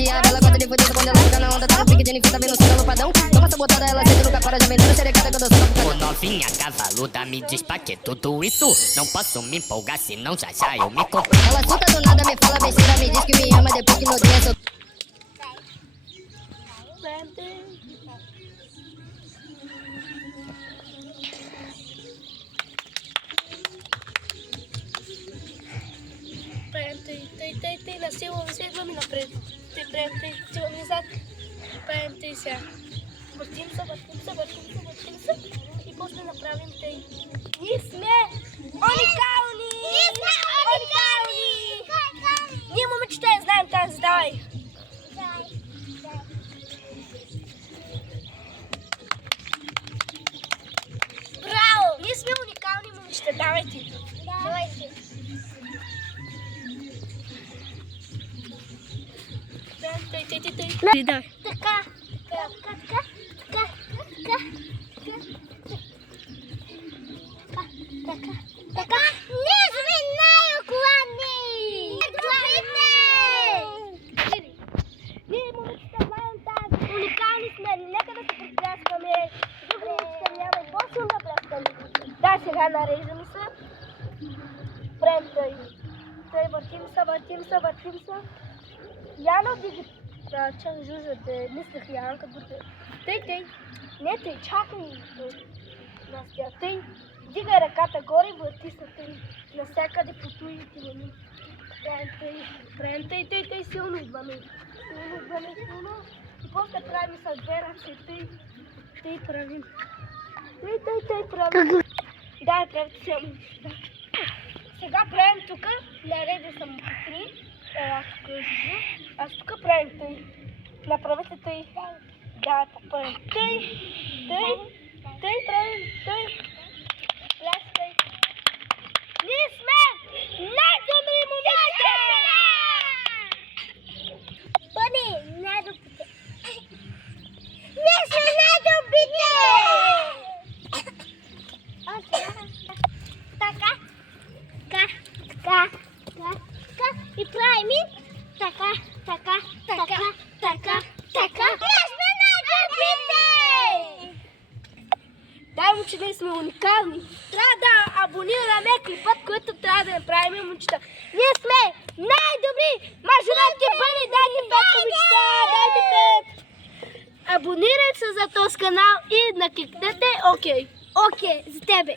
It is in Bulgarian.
diabo. Ela gosta de fuder quando ela fica na onda. Tá no pique de ninfim, tá vendo o loupadão. Toma essa botada, ela sente no capara, já vendendo xerecada quando eu sou pro Ô novinha cavaluda, me diz pra que tudo isso? Não posso me empolgar, senão já já eu me compro. Ela surta do nada, me fala besteira, me diz que me ama depois que novinha sou. Tem nasceu você vamos na frente. Tem avisar. Tem se Batimsa i после направим тъй. Ние сме уникални! Ние момичета я знаем тази, давай! Браво! Ние сме уникални момичета, давайте! Давайте! Тъй. Така. Така. Ние сме най-окладни! Ние момичета знаем тази. Уникални сме. Нека да се припляскаме. Други момичета няма и по-силно да пляскаме. Да, сега нареждаме се. Прем тъй. Тъй въртим се. Яно диги. Чак жужате. Мислех Янка буде. Тъй. Не тъй, чакай. Настя, тъй. Дигай ръката горе, върти се тъй. Насякъде по туите вани. Тъй, силно идваме. Силно. И после правим с две ръце, тъй правим. Тъй правим. Да, правите се. Сега правим тук, нареди съм по три. Аз тук правим тъй. Направете тъй. Да, така правим тъй правим тъй. Пляскай. Ние сме най-добри момичета! Бъди, най-добрите. Ние сме най-добрите! Така. И правим така. Ние сме най-добрите! Дай, момче, ние сме уникални. Трябва да абонираме клипът, който трябва да направим, момчета. Ние сме най-добри! Мажорите, бъде, дайте 5, момчета! Дайте 5! Абонирайте се за този канал и накликнете ОК. Окей, за тебе.